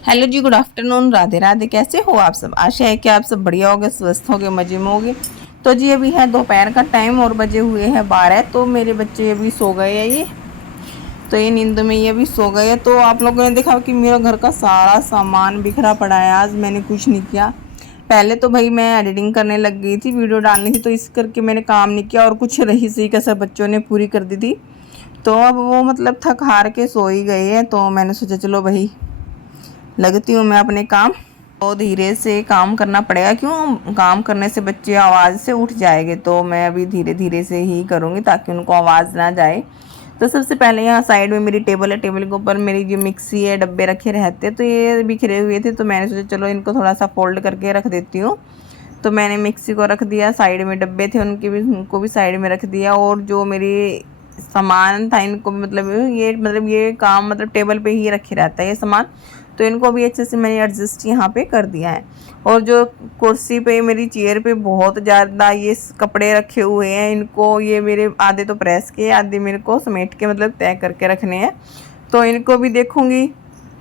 Hello जी, good afternoon, Radhe Radhe. कैसे हो आप सब? आशा है कि आप सब बढ़िया होगे, स्वस्थ होगे, मजे में होगे। तो जी अभी है दोपहर का टाइम और बजे हुए हैं 12। तो मेरे बच्चे अभी सो गए हैं ये नींद में ये अभी सो गए हैं। तो आप लोगों ने देखा कि मेरा घर का सारा सामान बिखरा पड़ा है। आज मैंने कुछ नहीं किया। पहले तो भाई मैं एडिटिंग करने लग गई थी, वीडियो डालनी थी, तो इस करके मैंने काम नहीं किया और कुछ रही सही कसर बच्चों ने पूरी कर दी थी। तो अब वो मतलब थक हार के सो ही गए हैं, तो मैंने सोचा चलो भाई लगती हूँ मैं अपने काम। तो धीरे से काम करना पड़ेगा, क्यों काम करने से बच्चे आवाज़ से उठ जाएंगे। तो मैं अभी धीरे धीरे से ही करूँगी ताकि उनको आवाज़ ना जाए। तो सबसे पहले यहाँ साइड में मेरी टेबल है, टेबल के ऊपर मेरी जो मिक्सी है डब्बे रखे रहते, तो ये बिखरे हुए थे, तो मैंने सोचा चलो इनको थोड़ा सा फोल्ड करके रख देती हूँ। तो मैंने मिक्सी को रख दिया, साइड में डब्बे थे उनको भी साइड में रख दिया। और जो मेरी सामान था इनको भी मतलब ये काम मतलब टेबल पे ही रखे रहता है ये सामान। तो इनको भी अच्छे से मैंने एडजस्ट यहाँ पे कर दिया है। और जो कुर्सी पे मेरी चेयर पे बहुत ज़्यादा ये कपड़े रखे हुए हैं, इनको ये मेरे आधे तो प्रेस के आधे मेरे को समेट के मतलब तय करके रखने हैं। तो इनको भी देखूँगी,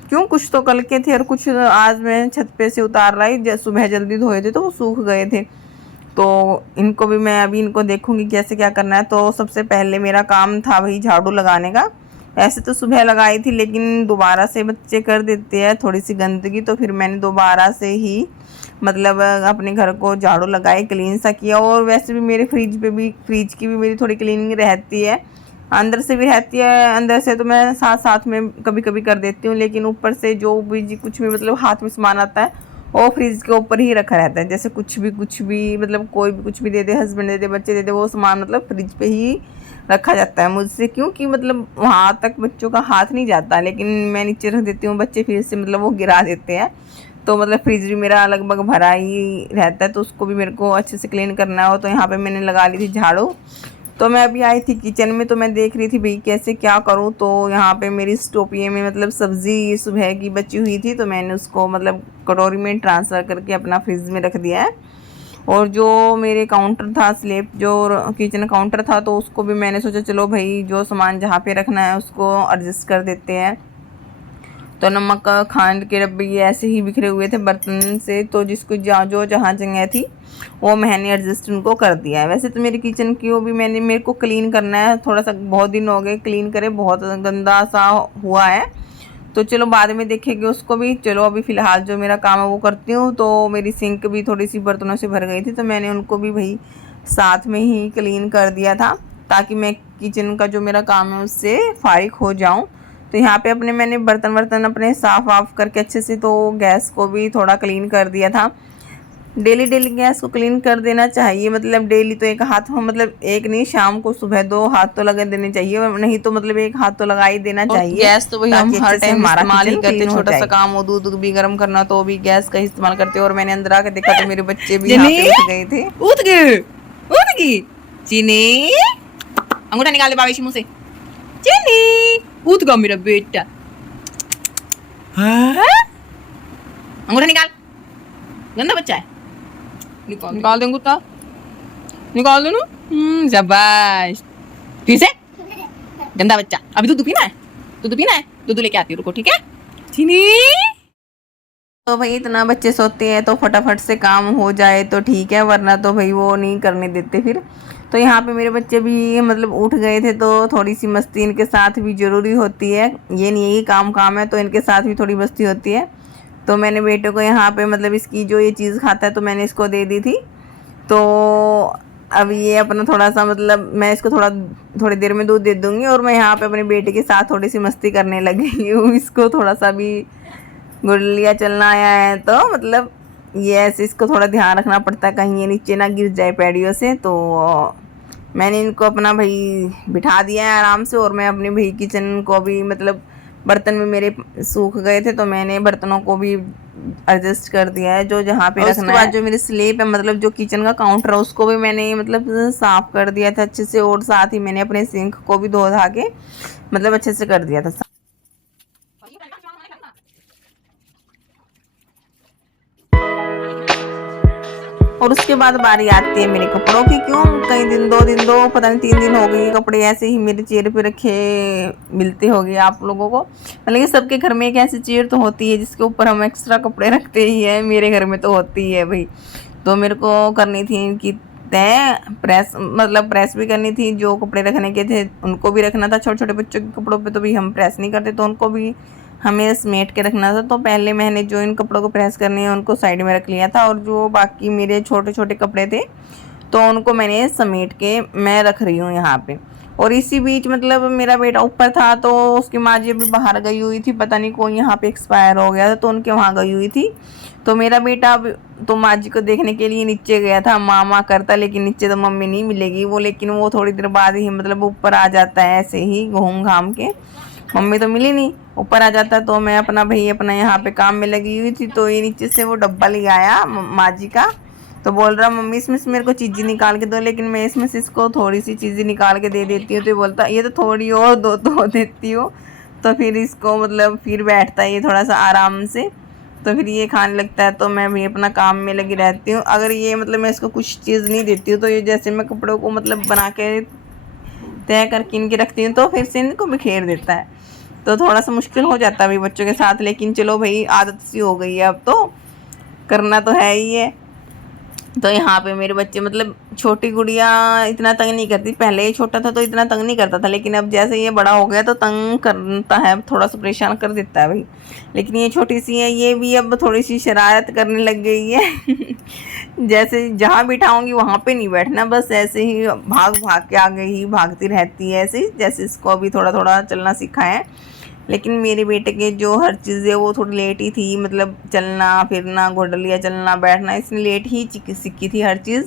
क्यों कुछ तो कल के थे और कुछ आज मैं छत पे से उतार लाई, सुबह जल्दी धोए थे तो वो सूख गए थे। तो इनको भी मैं अभी इनको देखूंगी कैसे क्या करना है। तो सबसे पहले मेरा काम था भाई झाड़ू लगाने का। ऐसे तो सुबह लगाई थी, लेकिन दोबारा से बच्चे कर देते हैं थोड़ी सी गंदगी, तो फिर मैंने दोबारा से ही मतलब अपने घर को झाड़ू लगाई, क्लीन सा किया। और वैसे भी मेरे फ्रिज की भी मेरी थोड़ी क्लीनिंग रहती है, अंदर से भी रहती है। अंदर से तो मैं साथ साथ में कभी कभी कर देती हूँ, लेकिन ऊपर से जो भी कुछ भी मतलब हाथ में सामान आता है वो फ्रिज के ऊपर ही रखा रहता है। जैसे कुछ भी मतलब कोई भी कुछ भी दे दे, हस्बैंड दे दे, बच्चे दे दे, वो सामान मतलब फ्रिज पे ही रखा जाता है मुझसे, क्योंकि मतलब वहाँ तक बच्चों का हाथ नहीं जाता। लेकिन मैं नीचे रख देती हूँ, बच्चे फिर से मतलब वो गिरा देते हैं। तो मतलब फ्रिज भी मेरा लगभग भरा ही रहता है, तो उसको भी मेरे को अच्छे से क्लीन करना हो। तो यहाँ पे मैंने लगा ली थी झाड़ू। तो मैं अभी आई थी किचन में, तो मैं देख रही थी भाई कैसे क्या करूँ। तो यहाँ पे मेरी स्टोपिये में मतलब सब्ज़ी सुबह की बची हुई थी, तो मैंने उसको मतलब कटोरी में ट्रांसफ़र करके अपना फ्रिज में रख दिया है। और जो मेरे काउंटर था, स्लेब जो किचन काउंटर था, तो उसको भी मैंने सोचा चलो भाई जो सामान जहाँ पे रखना है उसको एडजस्ट कर देते हैं। तो नमक खांड के डब्बे ये ऐसे ही बिखरे हुए थे बर्तन से, तो जिसको जहाँ जगह थी वो मैंने एडजस्ट उनको कर दिया है। वैसे तो मेरी किचन की वो भी मेरे को क्लीन करना है, थोड़ा सा बहुत दिन हो गए क्लीन करे, बहुत गंदा सा हुआ है। तो चलो बाद में देखेंगे उसको भी। चलो अभी फ़िलहाल जो मेरा काम है वो करती हूँ। तो मेरी सिंक भी थोड़ी सी बर्तनों से भर गई थी, तो मैंने उनको भी भाई साथ में ही क्लीन कर दिया था, ताकि मैं किचन का जो मेरा काम है उससे फारिग हो जाऊँ। तो यहाँ पे अपने मैंने बर्तन वर्तन अपने साफ़ वाफ करके अच्छे से, तो गैस को भी थोड़ा क्लीन कर दिया था। डेली डेली गैस को क्लीन कर देना चाहिए, मतलब डेली तो एक हाथ हो, मतलब एक नहीं, शाम को सुबह 2 हाथ तो लगा देने चाहिए, नहीं तो मतलब एक हाथ तो लगा ही देना और चाहिए, गैस तो भाई हम ताकि हर अच्छे से टाइम हमारा इस्तेमाल ही किचन करते, क्लीन हो छोटा सा जाए। काम हो दूध भी गर्म करना तो भी गैस का ही इस्तेमाल करते। और मैंने अंदर आके देखा तो मेरे बच्चे भी यहाँ जिनी पे उठ गए थे। उठ गए, उठ गई चीनी, अंगूठा निकाल दे बाविशी मुंह से। चीनी उठ गया मेरा बेटा। हाँ? अंगूठा निकाल, गंदा बच्चा है, निकाल दे अंगूठा, निकाल दो ना। शाबाश। फिर से गंदा बच्चा। अभी दूध पीना है, दूध पीना है, दूध लेके आती हूँ, रुको, ठीक है चीनी। तो भाई इतना बच्चे सोते हैं तो फटाफट से काम हो जाए तो ठीक है, वरना तो भाई वो नहीं करने देते फिर। तो यहाँ पे मेरे बच्चे भी मतलब उठ गए थे, तो थोड़ी सी मस्ती इनके साथ भी ज़रूरी होती है। ये नहीं है कि काम काम है, तो इनके साथ भी थोड़ी मस्ती होती है। तो मैंने बेटे को यहाँ पे मतलब इसकी जो ये चीज़ खाता है तो मैंने इसको दे दी थी। तो अब ये अपना थोड़ा सा मतलब मैं इसको थोड़ी देर में दूध दे दूँगी, और मैं यहाँ पे अपने बेटे के साथ थोड़ी सी मस्ती करने लगी हूँ। इसको थोड़ा सा भी गुड़लिया चलना आया है, तो मतलब ये ऐसे इसको थोड़ा ध्यान रखना पड़ता है कहीं ये नीचे ना गिर जाए पैड़ियों से। तो मैंने इनको अपना भाई बिठा दिया है आराम से। और मैं अपनी भाई किचन को भी मतलब बर्तन में मेरे सूख गए थे, तो मैंने बर्तनों को भी एडजस्ट कर दिया है जो जहाँ पे रखना है। उसके बाद जो मेरी स्लेब है मतलब जो किचन का काउंटर है उसको भी मैंने मतलब साफ़ कर दिया था अच्छे से। और साथ ही मैंने अपने सिंक को भी धो धा के मतलब अच्छे से कर दिया था। और उसके बाद बारी आती है मेरे कपड़ों की। क्यों कई दिन, 2 दिन, दो पता नहीं 3 दिन हो गए कपड़े ऐसे ही मेरे चेयर पे रखे मिलते होंगे आप लोगों को। मतलब कि सबके घर में एक ऐसी चेयर तो होती है जिसके ऊपर हम एक्स्ट्रा कपड़े रखते ही हैं, मेरे घर में तो होती है भाई। तो मेरे को करनी थी इनकी तय प्रेस, मतलब प्रेस भी करनी थी, जो कपड़े रखने के थे उनको भी रखना था। छोटे छोटे बच्चों के कपड़ों पे तो भी हम प्रेस नहीं करते, तो उनको भी हमें समेट के रखना था। तो पहले मैंने जो इन कपड़ों को प्रेस करनी है उनको साइड में रख लिया था, और जो बाकी मेरे छोटे छोटे कपड़े थे तो उनको मैंने समेट के मैं रख रही हूँ यहाँ पे। और इसी बीच मतलब मेरा बेटा ऊपर था, तो उसकी माँ जी अभी बाहर गई हुई थी, पता नहीं कोई यहाँ पे एक्सपायर हो गया था तो उनके वहाँ गई हुई थी। तो मेरा बेटा अब तो माँ जी को देखने के लिए नीचे गया था, माँ करता, लेकिन नीचे तो मम्मी नहीं मिलेगी वो, लेकिन वो थोड़ी देर बाद ही मतलब ऊपर आ जाता है ऐसे ही घूम घाम के। मम्मी तो मिली नहीं, ऊपर आ जाता। तो मैं अपना भाई अपना यहाँ पे काम में लगी हुई थी, तो ये नीचे से वो डब्बा ले आया माँ जी का। तो बोल रहा मम्मी इसमें से मेरे को चीज़ें निकाल के दो, लेकिन मैं इसमें से इसको थोड़ी सी चीज़ें निकाल के दे देती हूँ। तो ये बोलता ये तो थोड़ी और दो तो देती हूँ। तो फिर इसको मतलब फिर बैठता है ये थोड़ा सा आराम से, तो फिर ये खाने लगता है। तो मैं भी अपना काम में लगी रहती हूँ। अगर ये मतलब मैं इसको कुछ चीज़ नहीं देती हूँ तो ये जैसे मैं कपड़ों को मतलब बना के तय करके इनके रखती हूँ तो फिर से इनको बिखेर देता है। तो थोड़ा सा मुश्किल हो जाता है भाई बच्चों के साथ, लेकिन चलो भाई आदत सी हो गई है, अब तो करना तो है ही है। तो यहाँ पे मेरे बच्चे मतलब छोटी गुड़िया इतना तंग नहीं करती, पहले ये छोटा था तो इतना तंग नहीं करता था, लेकिन अब जैसे ये बड़ा हो गया तो तंग करता है, थोड़ा सा परेशान कर देता है भाई। लेकिन ये छोटी सी है, ये भी अब थोड़ी सी शरारत करने लग गई है जैसे जहाँ बिठाऊंगी वहाँ पे नहीं बैठना, बस ऐसे ही भाग भाग के आगे ही भागती रहती है, ऐसे जैसे इसको अभी थोड़ा थोड़ा चलना सीखा है। लेकिन मेरे बेटे के जो हर चीज़ है वो थोड़ी लेट ही थी, मतलब चलना फिरना घोड़लिया चलना बैठना इसने लेट ही सीखी थी हर चीज़।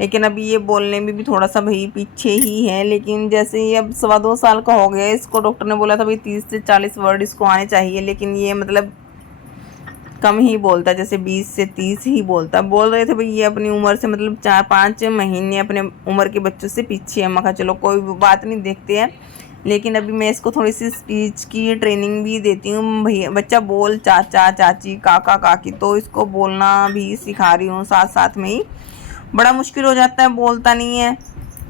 लेकिन अभी ये बोलने में भी थोड़ा सा भाई पीछे ही है, लेकिन जैसे ये अब 2.25 साल का हो गया है, इसको डॉक्टर ने बोला था भाई 30 से 40 वर्ड इसको आने चाहिए, लेकिन ये मतलब कम ही बोलता है, जैसे 20 से 30 ही बोलता। बोल रहे थे भाई ये अपनी उम्र से मतलब 4-5 महीने अपने उम्र के बच्चों से पीछे है। मैं कहा चलो कोई बात नहीं, देखते हैं। लेकिन अभी मैं इसको थोड़ी सी स्पीच की ट्रेनिंग भी देती हूँ। भैया बच्चा बोल चाचा चाची काका काकी, तो इसको बोलना भी सिखा रही हूँ साथ साथ में ही। बड़ा मुश्किल हो जाता है, बोलता नहीं है,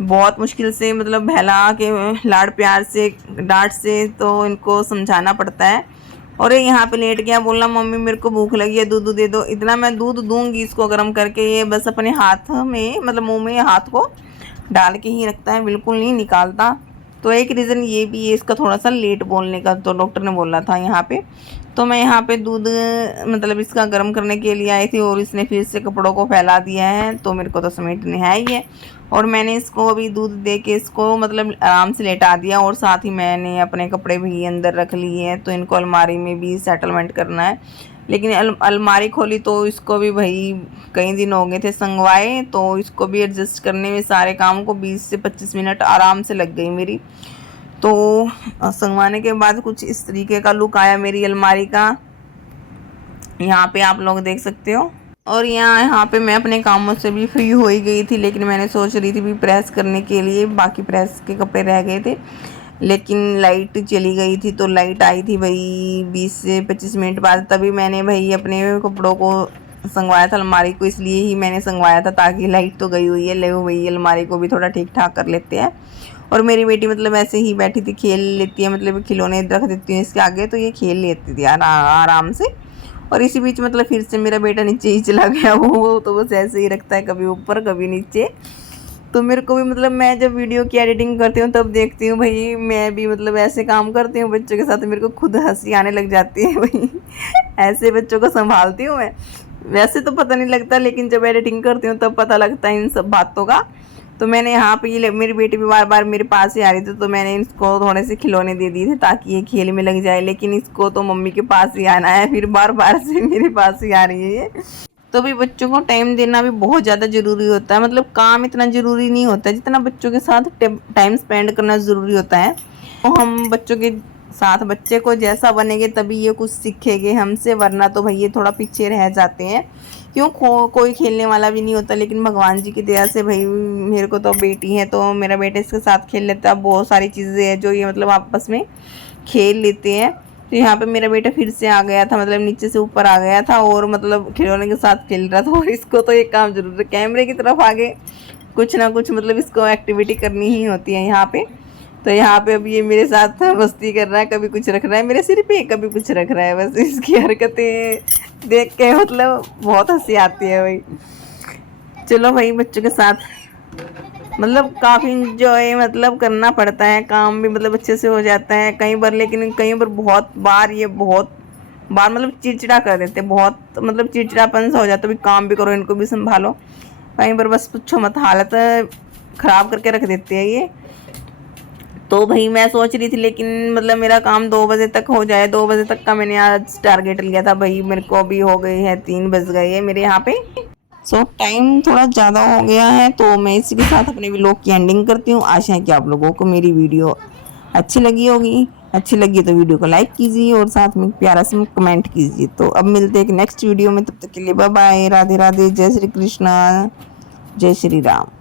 बहुत मुश्किल से मतलब बहला के लाड़ प्यार से डांट से तो इनको समझाना पड़ता है। और ये यहाँ पे लेट गया, बोलना मम्मी मेरे को भूख लगी है, दूध दे दो। इतना मैं दूध दूंगी इसको गर्म करके, ये बस अपने हाथ में मतलब मुंह में हाथ को डाल के ही रखता है, बिल्कुल नहीं निकालता। तो एक रीज़न ये भी है इसका थोड़ा सा लेट बोलने का, तो डॉक्टर ने बोला था यहाँ पे। तो मैं यहाँ पे दूध मतलब इसका गर्म करने के लिए आई थी, और इसने फिर से कपड़ों को फैला दिया है, तो मेरे को तो समेटने है ही है। और मैंने इसको अभी दूध दे के इसको मतलब आराम से लेटा दिया, और साथ ही मैंने अपने कपड़े भी अंदर रख लिए हैं, तो इनको अलमारी में भी सेटलमेंट करना है। लेकिन अलमारी खोली तो इसको भी भाई कई दिन हो गए थे संगवाए, तो इसको भी एडजस्ट करने में सारे काम को 20 से 25 मिनट आराम से लग गई मेरी। तो संगवाने के बाद कुछ इस तरीके का लुक आया मेरी अलमारी का, यहाँ पे आप लोग देख सकते हो। और यहाँ पे मैं अपने कामों से भी फ्री हो ही गई थी, लेकिन मैंने सोच रही थी भी प्रेस करने के लिए, बाकी प्रेस के कपड़े रह गए थे, लेकिन लाइट चली गई थी। तो लाइट आई थी भाई 20 से 25 मिनट बाद, तभी मैंने भाई अपने कपड़ों को संगवाया था अलमारी को, इसलिए ही मैंने संगवाया था ताकि लाइट तो गई हुई है, ले भाई अलमारी को भी थोड़ा ठीक ठाक कर लेते हैं। और मेरी बेटी मतलब ऐसे ही बैठी थी, खेल लेती है, मतलब खिलौने रख देती हूँ इसके आगे तो ये खेल लेती थी आराम से। और इसी बीच मतलब फिर से मेरा बेटा नीचे ही चला गया, वो तो बस ऐसे ही रखता है, कभी ऊपर कभी नीचे। तो मेरे को भी मतलब मैं जब वीडियो की एडिटिंग करती हूँ तब देखती हूँ भाई मैं भी मतलब ऐसे काम करती हूँ बच्चों के साथ, मेरे को खुद हंसी आने लग जाती है भाई ऐसे बच्चों को संभालती हूँ मैं। वैसे तो पता नहीं लगता, लेकिन जब एडिटिंग करती हूँ तब पता लगता है इन सब बातों का। तो मैंने यहाँ पे ये मेरी बेटी भी बार बार मेरे पास ही आ रही थी, तो मैंने इसको थोड़े से खिलौने दे दिए थे ताकि ये खेल में लग जाए, लेकिन इसको तो मम्मी के पास ही आना है, फिर बार बार से मेरे पास ही आ रही है ये। तो भी बच्चों को टाइम देना भी बहुत ज़्यादा ज़रूरी होता है, मतलब काम इतना ज़रूरी नहीं होता जितना बच्चों के साथ टाइम स्पेंड करना ज़रूरी होता है। तो हम बच्चों के साथ बच्चे को जैसा बनेंगे तभी ये कुछ सीखेंगे हमसे, वरना तो भाई ये थोड़ा पीछे रह जाते हैं। क्यों कोई खेलने वाला भी नहीं होता, लेकिन भगवान जी की दया से भाई मेरे को तो बेटी है, तो मेरा बेटा इसके साथ खेल लेता है। बहुत सारी चीज़ें हैं जो ये मतलब आपस में खेल लेते हैं। तो यहाँ पे मेरा बेटा फिर से आ गया था, मतलब नीचे से ऊपर आ गया था और मतलब खिलौने के साथ खेल रहा था। और इसको तो एक काम जरूर है, कैमरे की तरफ आगे कुछ ना कुछ मतलब इसको एक्टिविटी करनी ही होती है यहाँ पे। तो यहाँ पे अब ये मेरे साथ मस्ती कर रहा है, कभी कुछ रख रहा है मेरे सिर पे, कभी कुछ रख रहा है। बस इसकी हरकतें देख के मतलब बहुत हंसी आती है भाई। चलो भाई, बच्चों के साथ मतलब काफ़ी इंजॉय मतलब करना पड़ता है, काम भी मतलब अच्छे से हो जाता है कई बार, लेकिन कई बार बहुत बार मतलब चिड़चिड़ा कर देते, बहुत मतलब चिड़चिड़ापन सा हो जाता है, भी काम भी करो इनको भी संभालो। कई बार बस पूछो मत, हालत ख़राब करके रख देते हैं ये। तो भाई मैं सोच रही थी, लेकिन मतलब मेरा काम 2 बजे तक हो जाए, 2 बजे तक का मैंने आज टारगेट लिया था भाई। मेरे को अभी हो गई है 3 बज गए हैं मेरे यहाँ पे। सो टाइम थोड़ा ज़्यादा हो गया है, तो मैं इसी के साथ अपने व्लॉग की एंडिंग करती हूँ। आशा है कि आप लोगों को मेरी वीडियो अच्छी लगी होगी। अच्छी लगी तो वीडियो को लाइक कीजिए और साथ में प्यारा सा कमेंट कीजिए। तो अब मिलते हैं एक नेक्स्ट वीडियो में, तब तक के लिए बाय बाय, राधे राधे, जय श्री कृष्णा, जय श्री राम।